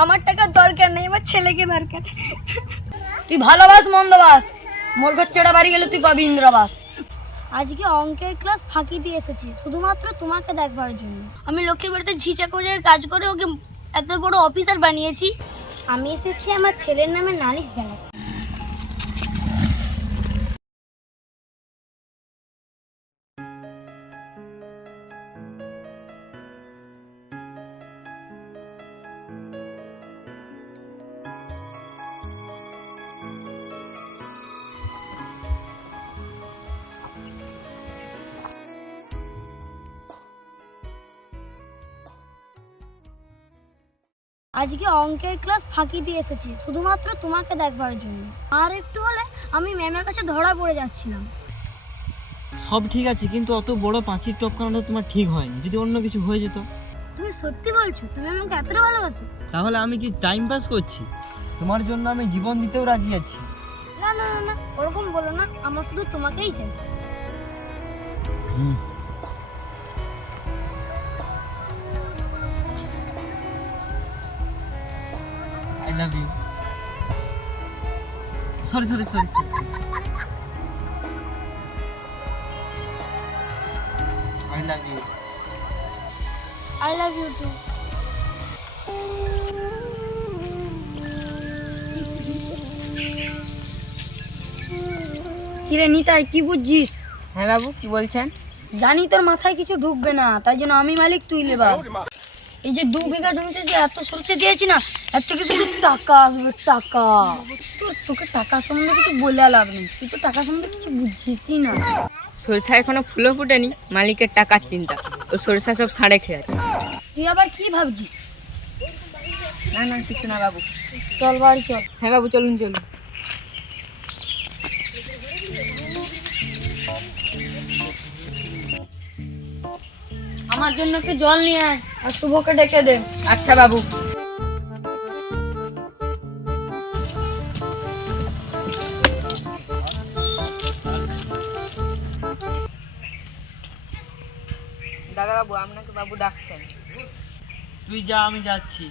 আমার টাকার দরকার নেই, আমার ছেলেকে দরকার। তুই ভালোবাস মন্দবাস, মোর ঘর ছেড়ে বাড়ি গেলে তুই পাবি ইন্দ্রাবাস। আজকে অঙ্কের ক্লাস ফাঁকি দিয়ে এসেছি শুধুমাত্র তোমাকে দেখবার জন্য। আমি লোকের বাড়িতে ঝিঁচা কোজের কাজ করে ওকে এত বড় অফিসার বানিয়েছি। আমি এসেছি আমার ছেলের নামে নালিশ জানাতে। আজকে অঙ্কের ক্লাস ফাঁকি দিয়ে এসেছি শুধুমাত্র তোমাকে দেখবার জন্য। আর একটু হলে আমি ম্যামের কাছে ধরা পড়ে যাচ্ছিলাম। সব ঠিক আছে, কিন্তু অত বড় পাঁচির টপকানোটা তোমার ঠিক হয়নি। যদি অন্য কিছু হয়ে যেত। তুমি সত্যি বলছো? তুমি আমাকে এতটা ভালোবাসো? তাহলে আমি কি টাইম পাস করছি? তোমার জন্য আমি জীবন দিতেও রাজি আছি। না না না না, ওরকম বলো না, আমার শুধু তোমাকেই চাই। I love you. Sorry. I love you. I love you too. কিরে নিতাই, কি বুঝছিস? হ্যাঁ বাবু, কি বলছেন? জানি তোর মাথায় কিছু ঢুকবে না, তাই জন্য আমি মালিক, তুই লেবার। এই যে 2 বিঘা জমিতে যে এত সরষে দিয়েছি না, এত কিছু টাকা আসবে, টাকা। তোকে টাকা সম্বন্ধে কিছু বলে লাভ নেই, তুই তো টাকা সম্বন্ধে কিছু বুঝিসই না। সরিষা এখনো ফুলও ফুটেনি, মালিকের টাকার চিন্তা। ও সরিষা সব ছাড়ে খেয়ে আছে। তুই আবার কি ভাবছিস? না কিছু না বাবু। চল বাড়ি চল। হ্যাঁ বাবু, চলুন। আমার জন্য একটু জল নিয়ে আয়, আর শুভকে ডেকে দে। আচ্ছা বাবু। দাদা বাবু, আপনাকে বাবু ডাকছেন। তুই যা, আমি যাচ্ছি।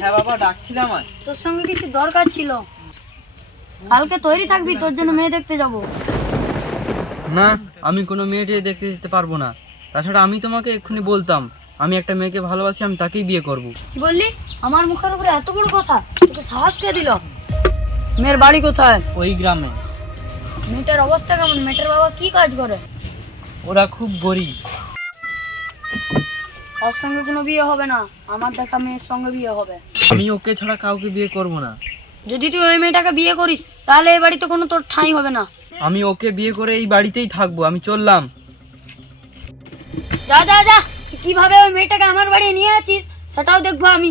হ্যাঁ বাবা, ডাকছিলাম। আর তোর সঙ্গে কিছু দরকার ছিল। কালকে তৈরি থাকবি, তোর জন্য মেয়ে দেখতে যাব। না, আমি কোনো মেয়েকে দেখতে যেতে পারবো না। তাছাড়া আমি তোমাকে এক্ষুনি বলতাম আমি একটা মেয়েকে ভালোবাসি, আমি তাকেই বিয়ে করব। কি বললি? আমার মুখের উপরে এত বড় কথা? তোকে সাহস কে দিল? মেয়ের বাড়ি কোথায়? ওই গ্রামে। মেয়েটার অবস্থা কেমন? মেয়েটার বাবা কি কাজ করে? ওরা খুব গরিব। ওর সঙ্গে কোনো বিয়ে হবে না, আমার দেখা মেয়ের সঙ্গে বিয়ে হবে। আমি ওকে ছাড়া কাউকে বিয়ে করব না। যদি তুই ওই মেয়েটাকে বিয়ে করিস, তাহলে এই বাড়িতে কোনো তোর ঠাঁই হবে না। আমি ওকে বিয়ে করে এই বাড়িতেই থাকবো। আমি চললাম। যা তুই কিভাবে ওই মেয়েটাকে আমার বাড়ি নিয়ে আছিস সেটাও দেখবো আমি।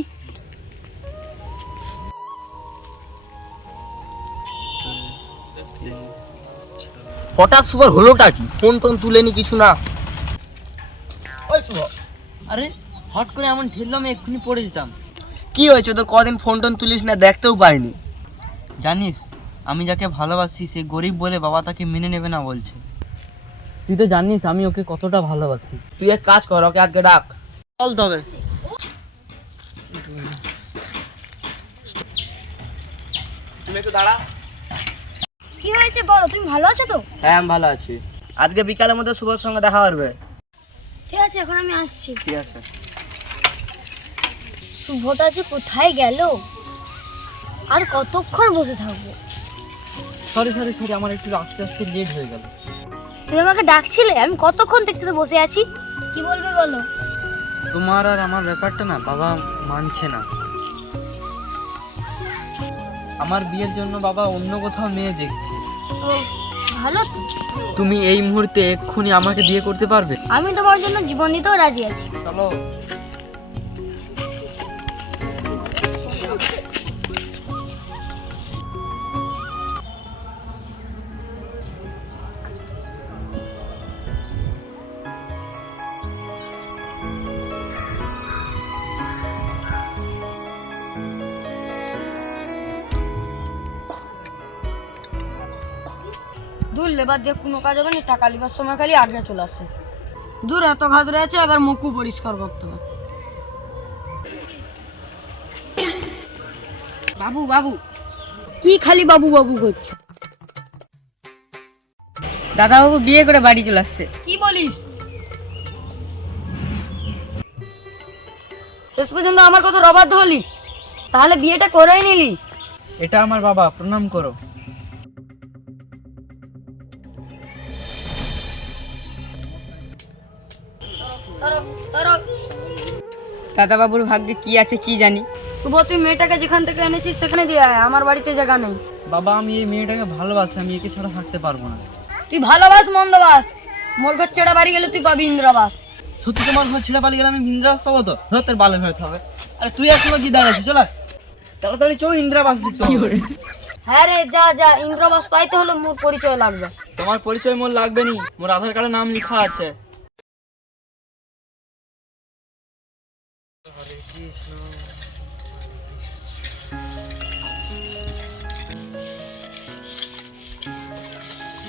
হঠাৎ সুপার হলোটা কি? ফোন টোন তুলেনি কিছু না। ওই শুভ, আরে হট করে এমন ঠেললো, আমি এক্ষুনি পড়ে যেতাম। কি হয়েছে তোর? কদিন ফোন টোন তুলিস না, দেখতেও পাইনি। জানিস, আমি যাকে ভালোবাসি সে গরিব বলে বাবা তাকে মেনে নেবে না বলছে। তুই তো জানিস আমি ওকে কতটা ভালোবাসি। তুই এক কাজ কর, ওকে আজকে ডাক। চল তবে। তুমি একটু দাঁড়া। কি হয়েছে বলো, তুমি ভালো আছো তো? হ্যাঁ, আমি ভালো আছি। আজকে বিকালের মধ্যে শুভর সঙ্গে দেখা করবে। ঠিক আছে, এখন আমি আসছি। ঠিক আছে। শুভটা যে কোথায় গেল? আর কতক্ষণ বসে থাকবো? সরি, আমার একটু আস্তে লেট হয়ে গেল। তুমি আমাকে ডাকছিলে, আমি কতক্ষণ দেখতে বসে আছি। কি বলবে বলো? তোমার আর আমার ব্যাপারটা না বাবা মানছে না। আমার বিয়ের জন্য বাবা অন্য কোথাও মেয়ে দেখছে। ও ভালো তো। তুমি এই মুহূর্তে এক্ষুনি আমাকে বিয়ে করতে পারবে? আমি তোমার জন্য জীবন দিতেও রাজি আছি। চলো। দূর লেবার দিয়ে কোনো কাজ হবে না, টাকা লিবার সময় খালি আগে চলে আসে। দূর এত ঘাস রয়েছে, এবার মুখু পরিষ্কার করতে হবে। বাবু বাবু, কি খালি বাবু বাবু করছো? দাদা বাবু বিয়ে করে বাড়ি চলে আসছে। কি বলিস? শেষ পর্যন্ত আমার কথা অবাধ্য হলি, তাহলে বিয়েটা করেই নিলি? এটা আমার বাবা, প্রণাম করো। দাদা বাবুর ভাগ্যে কি আছে কি জানি। শুভ, তুই মেয়েটাকে যেখান থেকে এনেছিস সেখানে দিয়ে আয়, আমার বাড়িতে জায়গা নেই। বাবা, আমি এই মেয়েটাকে ভালোবাসি, আমি একে ছাড়া থাকতে পারবো না। তুই ভালোবাস মন্দবাস, মোর ঘর ছেড়ে বাড়ি গেলে তুই পাবি ইন্দ্রাবাস। সত্যি তোমার ঘর ছেড়ে পালিয়ে গেলে আমি ইন্দ্রাবাস পাবো তো? ধর তোর বালে হয়ে হবে। আরে তুই এখনো কি দাঁড়াচ্ছিস? চল তাড়াতাড়ি চল, ইন্দ্রাবাস দিতে হবে। হ্যাঁ রে, যা যা, ইন্দ্রাবাস পাইতে হলে মোর পরিচয় লাগবে। তোমার পরিচয় মোর লাগবে নি, মোর আধার কার্ডে নাম লেখা আছে।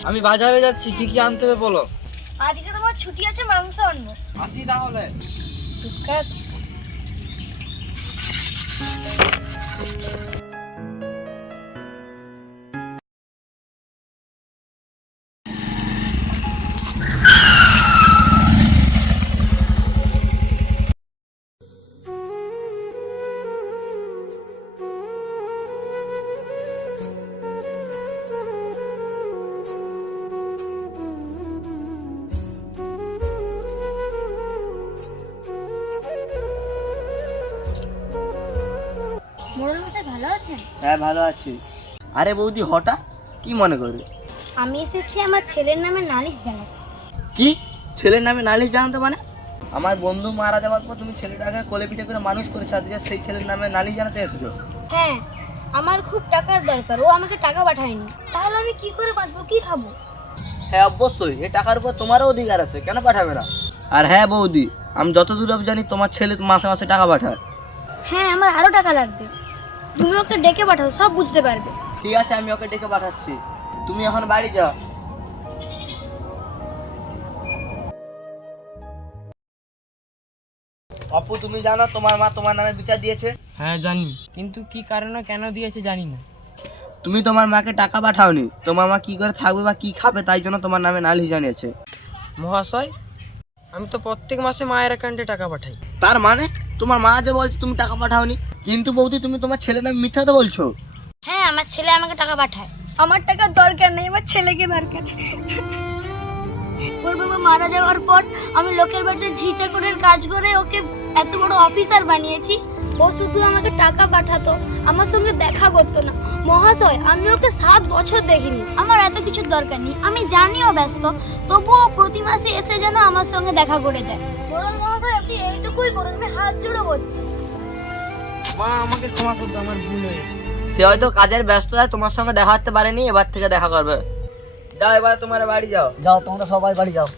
আমি বাজারে যাচ্ছি, কি কি আনতে হবে বলো। আজকে তোমার ছুটি আছে, মাংস আনবো। আসি তাহলে। মোড়ল মশাই ভালো আছেন? হ্যাঁ ভালো আছি। আরে বৌদি, হঠাৎ কি মনে করে? আমি এসেছি আমার ছেলের নামে নালিশ জানাতে। কি ছেলের নামে নালিশ জানতে? মানে আমার বন্ধু মারা যাওয়ার পর তুমি ছেলেটাকে কোলে পিঠে করে মানুষ করেছো, আজকে সেই ছেলের নামে নালিশ জানাতে এসেছো? হ্যাঁ, আমার খুব টাকার দরকার, ও আমাকে টাকা পাঠায়নি, তাহলে আমি কি করে বাঁচবো, কি খাবো? হ্যাঁ অবশ্যই, এই টাকার উপর তোমারও অধিকার আছে, কেন পাঠাবে না? আর হ্যাঁ বৌদি, আমি যতদূর জানি তোমার ছেলে মাসে মাসে টাকা পাঠায়। হ্যাঁ, আমার আরো টাকা লাগবে, তুমি ওকে ডেকে পাঠাও, সব বুঝতে পারবে। ঠিক আছে, আমি ওকে ডেকে পাঠাচ্ছি, তুমি এখন বাড়ি যাও। অপু, তুমি জানো তোমার মা তোমার নামে বিচার দিয়েছে? হ্যাঁ জানি, কিন্তু কি কারণে কেন দিয়েছে জানি না। তুমি তোমার মাকে টাকা পাঠাওনি, তোমার মা কি করে থাকবে বা কি খাবে তাই জন্য তোমার নামে নালিশ জানিয়েছে। মহাশয়, আমি তো প্রত্যেক মাসে মায়ের অ্যাকাউন্টে টাকা পাঠাই। তার মানে তোমার মা যে বলছে তুমি টাকা পাঠাওনি, কিন্তু বৌদি তুমি তোমার ছেলের নামে মিথ্যা তো বলছো। হ্যাঁ, আমার ছেলে আমাকে টাকা পাঠায়। আমার টাকার দরকার নেই, আমার ছেলেকে দরকার। ওর বাবা মারা যাওয়ার পর আমি লোকের বাড়িতে ঝিচা করে কাজ করে ওকে এত বড় অফিসার বানিয়েছি। ও শুধু আমাকে টাকা পাঠাতো, আমার সঙ্গে দেখা করতো না। মহাশয়, আমি ওকে 7 বছর দেখিনি, আমার এত কিছুর দরকার নেই। আমি জানিও ব্যস্ত, তবুও প্রতি মাসে এসে যেন আমার সঙ্গে দেখা করে যায়। বরং মহাশয়, আপনি এইটুকুই করুন, আমি হাত জোড়ো করছি। মা, আমাকে ক্ষমা করতে, আমার ভুল হয়েছে। সে হয়তো কাজের ব্যস্ততায় তোমার সঙ্গে দেখা করতে পারেনি, এবার থেকে দেখা করবে। যাও, এবার তোমার বাড়ি যাও। যাও, তোমরা সবাই বাড়ি যাও।